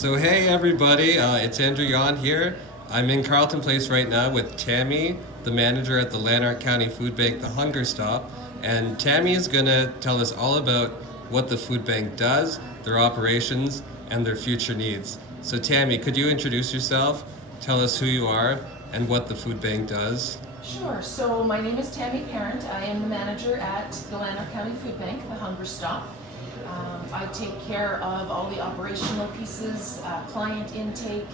So hey everybody, it's Andrew Yon here. I'm in Carleton Place right now with Tammy, the manager at the Lanark County Food Bank, the Hunger Stop. And Tammy is gonna tell us all about what the food bank does, their operations, and their future needs. So Tammy, could you introduce yourself, tell us who you are, and what the food bank does? Sure. So my name is Tammy Parent. I am the manager at the Lanark County Food Bank, the Hunger Stop. I take care of all the operational pieces, client intake,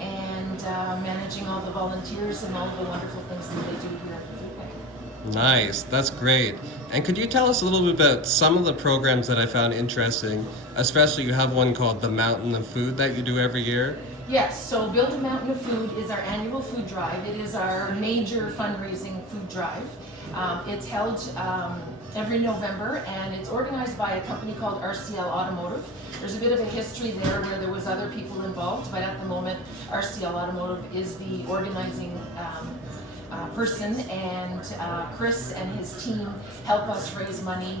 and managing all the volunteers and all the wonderful things that they do here at the food bank. Nice, that's great. And could you tell us a little bit about some of the programs that I found interesting? Especially you have one called the Mountain of Food that you do every year. Yes, so Build a Mountain of Food is our annual food drive. It is our major fundraising food drive. It's held every November, and it's organized by a company called RCL Automotive. There's a bit of a history there where there was other people involved, but at the moment RCL Automotive is the organizing person, and Chris and his team help us raise money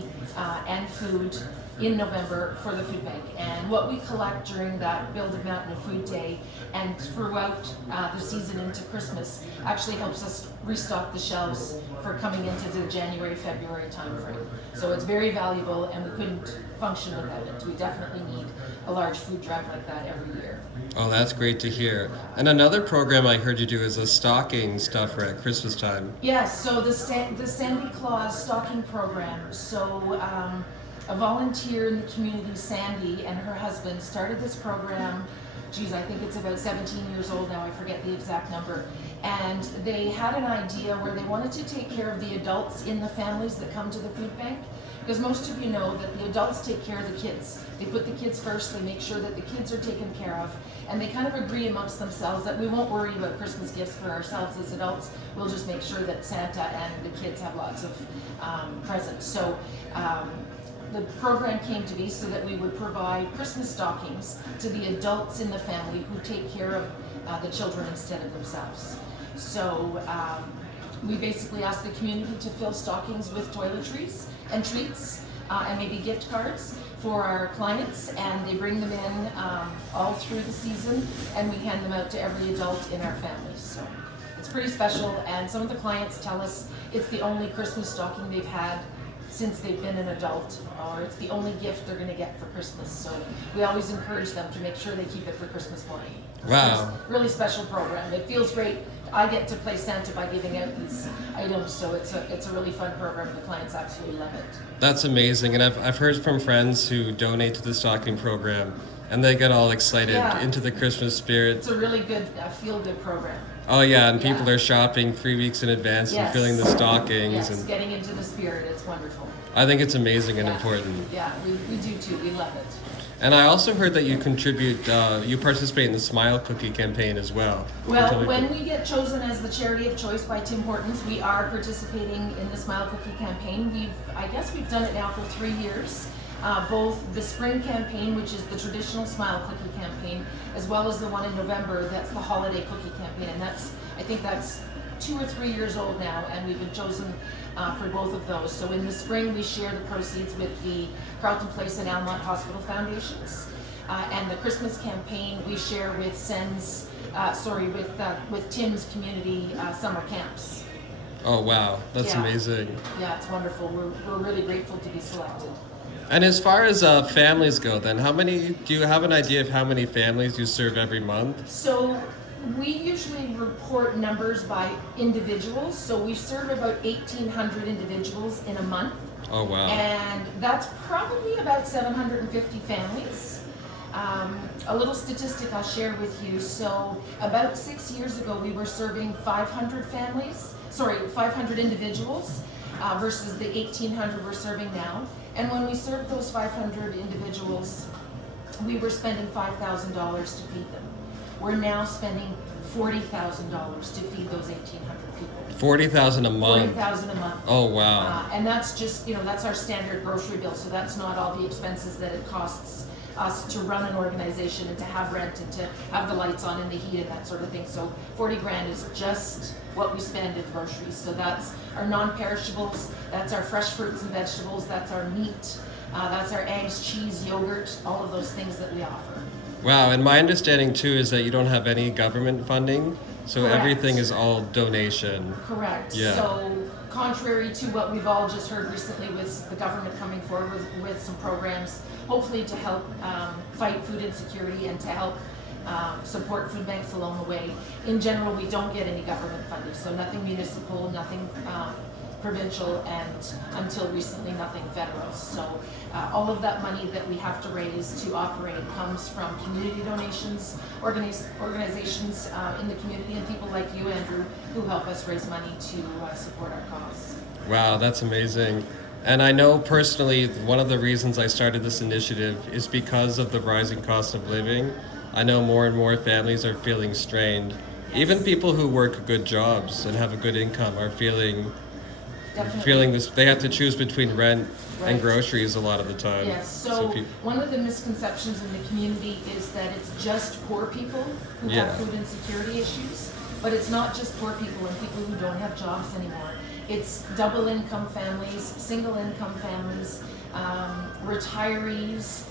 and food in November for the food bank. And what we collect during that Build a Mountain of Food Day and throughout the season into Christmas actually helps us restock the shelves for coming into the January, February timeframe. So it's very valuable, and we couldn't function without it. We definitely need a large food drive like that every year. Oh, that's great to hear. And another program I heard you do is a stocking stuffer at Christmas time. Yes, so the Sandy Claus stocking program. So a volunteer in the community, Sandy, and her husband started this program. Geez, I think it's about 17 years old now, I forget the exact number. And they had an idea where they wanted to take care of the adults in the families that come to the food bank. Because most of you know that the adults take care of the kids. They put the kids first, they make sure that the kids are taken care of, and they kind of agree amongst themselves that we won't worry about Christmas gifts for ourselves as adults. We'll just make sure that Santa and the kids have lots of presents. So the program came to be so that we would provide Christmas stockings to the adults in the family who take care of the children instead of themselves. So we basically ask the community to fill stockings with toiletries and treats and maybe gift cards for our clients, and they bring them in all through the season, and we hand them out to every adult in our family. So it's pretty special, and some of the clients tell us it's the only Christmas stocking they've had since they've been an adult, or it's the only gift they're going to get for Christmas. So we always encourage them to make sure they keep it for Christmas morning. Wow. It's a really special program. It feels great. I get to play Santa by giving out these items, so it's a really fun program. The clients absolutely love it. That's amazing. And I've heard from friends who donate to the stocking program, and they get all excited into the Christmas spirit. It's a really good, feel-good program. Oh yeah, and people are shopping 3 weeks in advance and filling the stockings. Yes, and getting into the spirit. It's wonderful. I think it's amazing and important. Yeah, we do too. We love it. And I also heard that you you participate in the Smile Cookie campaign as well. Well, when we get chosen as the charity of choice by Tim Hortons, we are participating in the Smile Cookie campaign. I guess we've done it now for 3 years. Both the spring campaign, which is the traditional Smile Cookie campaign, as well as the one in November, that's the holiday cookie campaign. And I think that's 2 or 3 years old now, and we've been chosen for both of those. So in the spring, we share the proceeds with the Carleton Place and Almont Hospital Foundations. And the Christmas campaign, we share with with Tim's community summer camps. Oh wow, that's amazing. Yeah, it's wonderful. We're really grateful to be selected. And as far as families go, then do you have an idea of how many families you serve every month? So we usually report numbers by individuals. So we serve about 1,800 individuals in a month. Oh wow. And that's probably about 750 families. A little statistic I'll share with you. So about 6 years ago, we were serving 500 individuals versus the 1,800 we're serving now. And when we served those 500 individuals, we were spending $5,000 to feed them. We're now spending $40,000 to feed those 1,800 people. 40,000 a month. 40,000 a month. Oh wow. And that's just, that's our standard grocery bill. So that's not all the expenses that it costs us to run an organization and to have rent and to have the lights on and the heat and that sort of thing. So 40 grand is just what we spend in groceries. So that's our non-perishables, that's our fresh fruits and vegetables, that's our meat, that's our eggs, cheese, yogurt, all of those things that we offer. Wow, and my understanding too is that you don't have any government funding, so Correct. everything is all donation. Correct. Yeah. So contrary to what we've all just heard recently with the government coming forward with some programs, hopefully to help fight food insecurity and to help support food banks along the way. In general, we don't get any government funding, so nothing municipal, nothing provincial, and until recently nothing federal. So all of that money that we have to raise to operate comes from community donations, organizations in the community, and people like you, Andrew, who help us raise money to support our cause. Wow, that's amazing. And I know personally, one of the reasons I started this initiative is because of the rising cost of living. I know more and more families are feeling strained. Even people who work good jobs and have a good income are feeling Definitely. this. They have to choose between rent Right. and groceries a lot of the time. Yes, so peop- one of the misconceptions in the community is that it's just poor people who Yeah. have food insecurity issues, but it's not just poor people and people who don't have jobs anymore. It's double income families, single income families, retirees,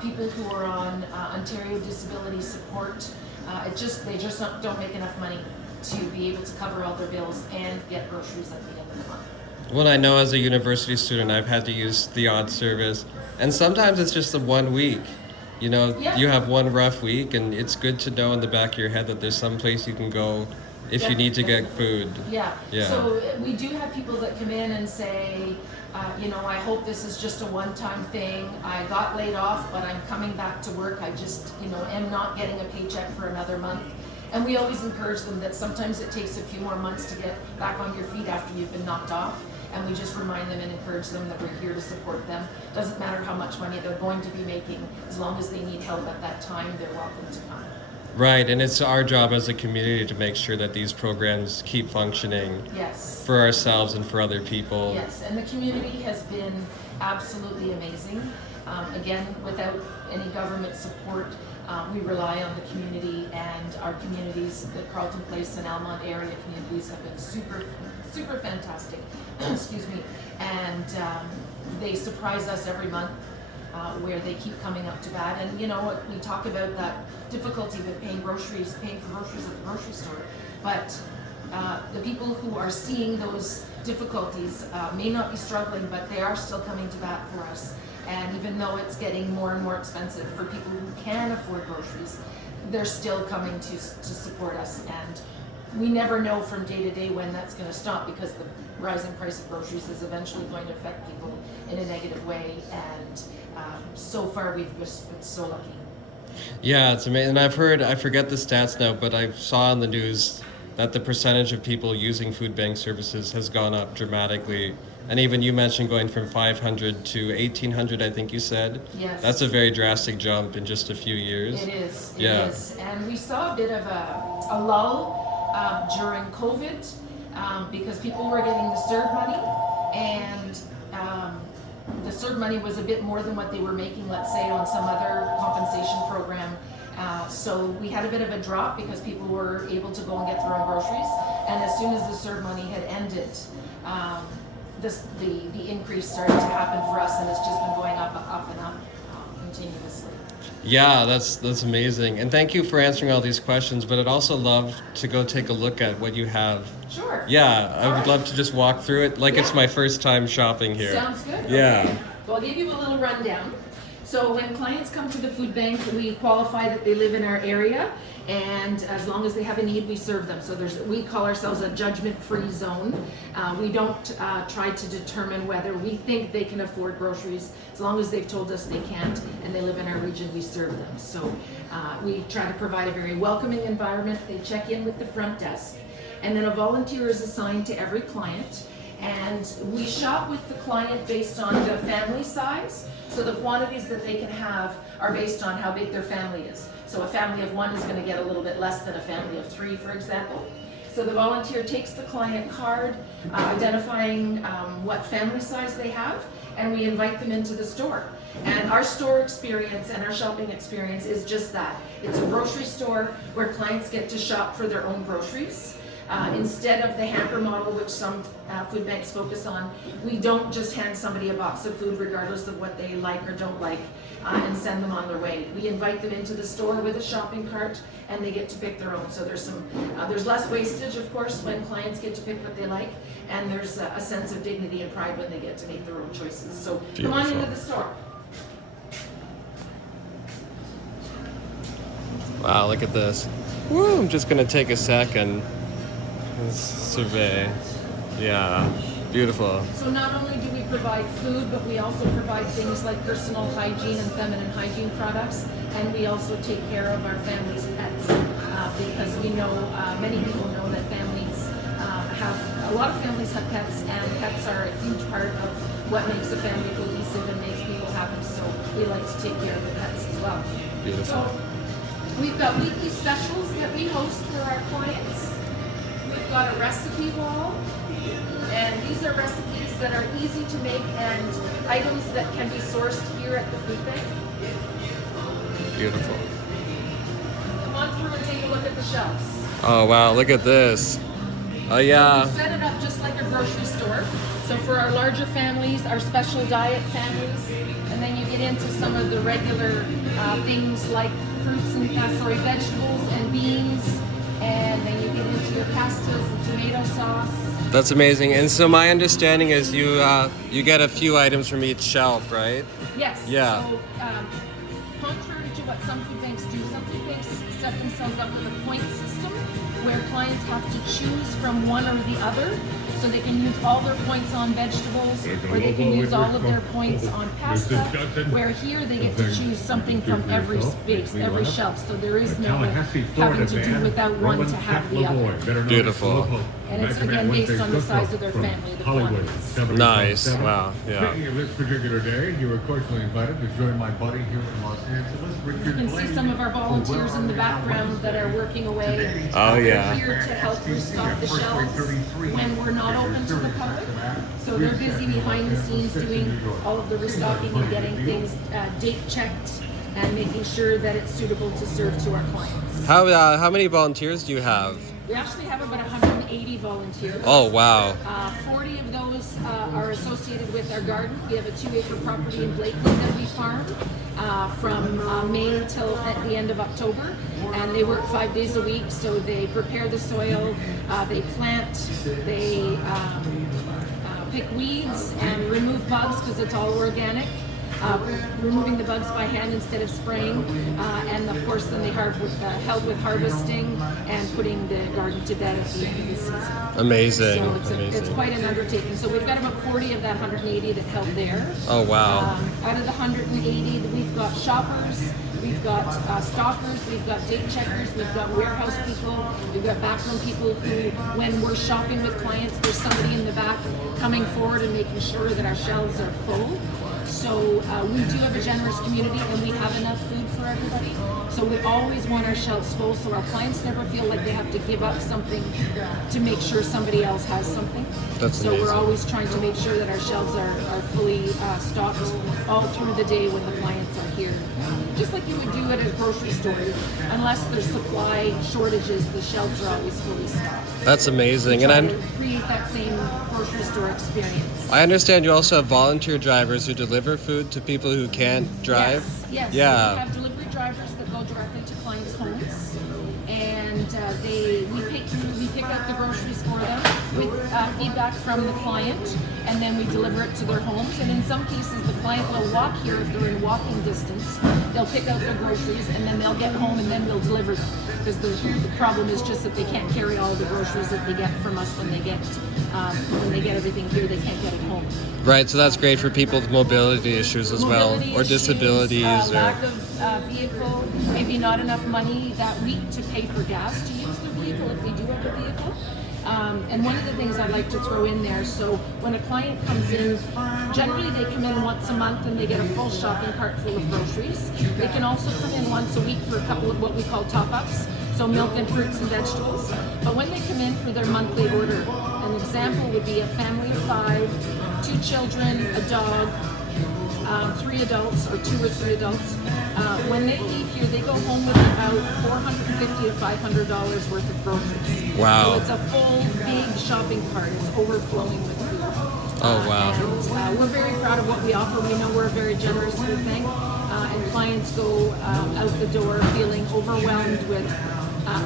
people who are on Ontario disability support. They just don't make enough money to be able to cover all their bills and get groceries at the end of the month. Well, I know as a university student, I've had to use the odd service, and sometimes it's just the 1 week. You know, Yeah. you have one rough week, and it's good to know in the back of your head that there's some place you can go if you need to get food. Yeah. Yeah. So we do have people that come in and say, I hope this is just a one-time thing. I got laid off, but I'm coming back to work. I just, am not getting a paycheck for another month. And we always encourage them that sometimes it takes a few more months to get back on your feet after you've been knocked off. And we just remind them and encourage them that we're here to support them. Doesn't matter how much money they're going to be making, as long as they need help at that time, they're welcome to come. Right, and it's our job as a community to make sure that these programs keep functioning Yes. for ourselves and for other people. Yes, and the community has been absolutely amazing. Again, without any government support, we rely on the community, and our communities, the Carleton Place and Almont area communities, have been super fantastic. Excuse me, and they surprise us every month. Where they keep coming up to bat, and we talk about that difficulty with paying for groceries at the grocery store, but the people who are seeing those difficulties may not be struggling, but they are still coming to bat for us. And even though it's getting more and more expensive for people who can afford groceries, they're still coming to support us. And we never know from day to day when that's going to stop, because the rising price of groceries is eventually going to affect people in a negative way. And so far, we've just been so lucky. Yeah, it's amazing. And I've heard, I forget the stats now, but I saw on the news that the percentage of people using food bank services has gone up dramatically. And even you mentioned going from 500 to 1,800, I think you said. Yes. That's a very drastic jump in just a few years. It is. It Yeah. is. And we saw a bit of a lull during COVID because people were getting the CERB money, and the CERB money was a bit more than what they were making, let's say, on some other compensation program. So we had a bit of a drop because people were able to go and get their own groceries. And as soon as the CERB money had ended, the increase started to happen for us, and it's just been going up and up continuously. Yeah, that's amazing. And thank you for answering all these questions, but I'd also love to go take a look at what you have. Sure. Yeah, I All would right. love to just walk through it like it's Yeah. my first time shopping here. Sounds good. Yeah. Okay. So I'll give you a little rundown. So when clients come to the food bank, we qualify that they live in our area, and as long as they have a need, we serve them. So we call ourselves a judgment-free zone. We don't try to determine whether we think they can afford groceries. As long as they've told us they can't and they live in our region, we serve them. So we try to provide a very welcoming environment. They check in with the front desk, and then a volunteer is assigned to every client. And we shop with the client based on the family size. So the quantities that they can have are based on how big their family is. So a family of one is going to get a little bit less than a family of three, for example. So the volunteer takes the client card, identifying what family size they have, and we invite them into the store. And our store experience and our shopping experience is just that. It's a grocery store where clients get to shop for their own groceries. Instead of the hamper model, which some food banks focus on, we don't just hand somebody a box of food regardless of what they like or don't like and send them on their way. We invite them into the store with a shopping cart and they get to pick their own. So there's less wastage, of course, when clients get to pick what they like, and there's a sense of dignity and pride when they get to make their own choices. So come on into the store. Wow, look at this. Woo, I'm just gonna take a sec and survey. Yeah, beautiful. So not only do we provide food, but we also provide things like personal hygiene and feminine hygiene products, and we also take care of our families' pets because we know many people know that a lot of families have pets, and pets are a huge part of what makes a family cohesive and makes people happy. So we like to take care of the pets as well. Beautiful. So we've got weekly specials that we host for our clients. We've got a recipe wall, and these are recipes that are easy to make and items that can be sourced here at the food bank. Beautiful. Come on through and take a look at the shelves. Oh wow, look at this. Oh yeah. We set it up just like a grocery store. So for our larger families, our special diet families, and then you get into some of the regular things like fruits and vegetables and beans, and then you get into your pastas and tomato sauce. That's amazing. And so my understanding is you get a few items from each shelf, right? Yes. Yeah. So contrary to what some food banks do, some food banks set themselves up with a point system where clients have to choose from one or the other. So they can use all their points on vegetables, or they can use all of their points on pasta, where here they get to choose something from every space, every shelf. So there is no having to do without one to have the other. Beautiful. And it's again based on the size of their family, the quantities. Nice. Wow. Yeah. Speaking of this particular day, you are cordially invited to join my buddy here in Los Angeles, Richard. You can see some of our volunteers in the background that are working away. Oh, yeah. They're here to help restock the shelves when we're not open to the public. So they're busy behind the scenes doing all of the restocking and getting things date checked and making sure that it's suitable to serve to our clients. How many volunteers do you have? We actually have about 180 volunteers. Oh wow. 40 of those are associated with our garden. We have a 2-acre property in Blakely that we farm from May till at the end of October, and they work 5 days a week. So they prepare the soil, they plant, they pick weeds and remove bugs because it's all organic. Removing the bugs by hand instead of spraying, and of course then they help with harvesting and putting the garden to bed at the end of the season. Amazing. So it's quite an undertaking. So we've got about 40 of that 180 that help there. Oh wow. Out of the 180, we've got shoppers, we've got stockers, we've got date checkers, we've got warehouse people, we've got backroom people who, when we're shopping with clients, there's somebody in the back coming forward and making sure that our shelves are full. So we do have a generous community and we have enough food for everybody. So we always want our shelves full so our clients never feel like they have to give up something to make sure somebody else has something. That's so amazing. we're always trying to make sure that our shelves are fully stocked all through the day when the clients are here. Just like you would do at a grocery store. Unless there's supply shortages, the shelves are always fully stocked. That's amazing. Try And to create that same grocery store experience. I understand you also have volunteer drivers who deliver food to people who can't drive. Yes. Yeah. So we have delivery drivers that go directly to clients' homes, and we pick out the groceries for them with feedback from the client, and then we deliver it to their homes. And in some cases, the client will walk here if they're in walking distance. They'll pick out their groceries, and then they'll get home, and then we'll deliver them. Because the problem is just that they can't carry all the groceries that they get from us when they get everything here. They can't get it home. Right. So that's great for people with mobility issues as Mobility well, or issues, disabilities, lack or. of vehicle, maybe not enough money that week to pay for gas to use the vehicle if they do have a vehicle. And one of the things I like to throw in there, so when a client comes in, generally they come in once a month and they get a full shopping cart full of groceries. They can also come in once a week for a couple of what we call top-ups, so milk and fruits and vegetables. But when they come in for their monthly order, an example would be a family of 5, 2 children, a dog, 3 adults or 2 or 3 adults. When they leave here, they go home with about $450 to $500 worth of groceries. Wow. So it's a full, big shopping cart. It's overflowing with food. Oh, wow. And we're very proud of what we offer. We know we're a very generous food bank, and clients go out the door feeling overwhelmed with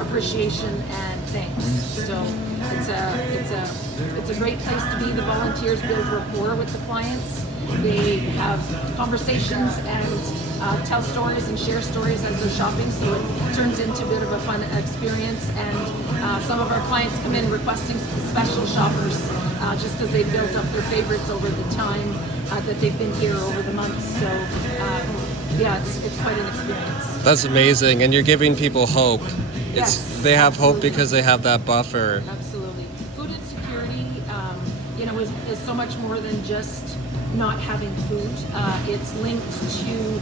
appreciation and thanks. So it's a great place to be. The volunteers build rapport with the clients. They have conversations and tell stories and share stories as they're shopping, so it turns into a bit of a fun experience. And some of our clients come in requesting special shoppers just because they've built up their favorites over the time that they've been here over the months. So yeah, it's quite an experience. That's amazing, and you're giving people hope. Yes, They have hope absolutely. because they have that buffer. Absolutely. Food insecurity, is so much more than just not having food. It's linked to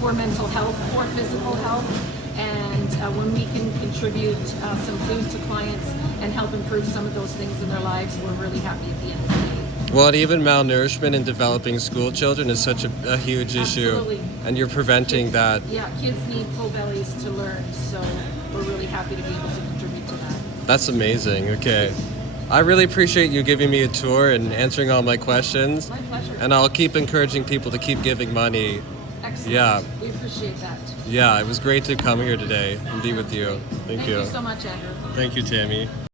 poor mental health, poor physical health, and when we can contribute some food to clients and help improve some of those things in their lives, we're really happy at the end of the day. Well, and even malnourishment in developing school children is such a huge Absolutely. issue, and you're preventing that. Yeah, kids need full bellies to learn, so we're really happy to be able to contribute to that. That's amazing. Okay. I really appreciate you giving me a tour and answering all my questions. My pleasure. And I'll keep encouraging people to keep giving money. Excellent. Yeah. We appreciate that. Yeah, it was great to come here today and be with you. Thank you. Thank you so much, Andrew. Thank you, Tammy.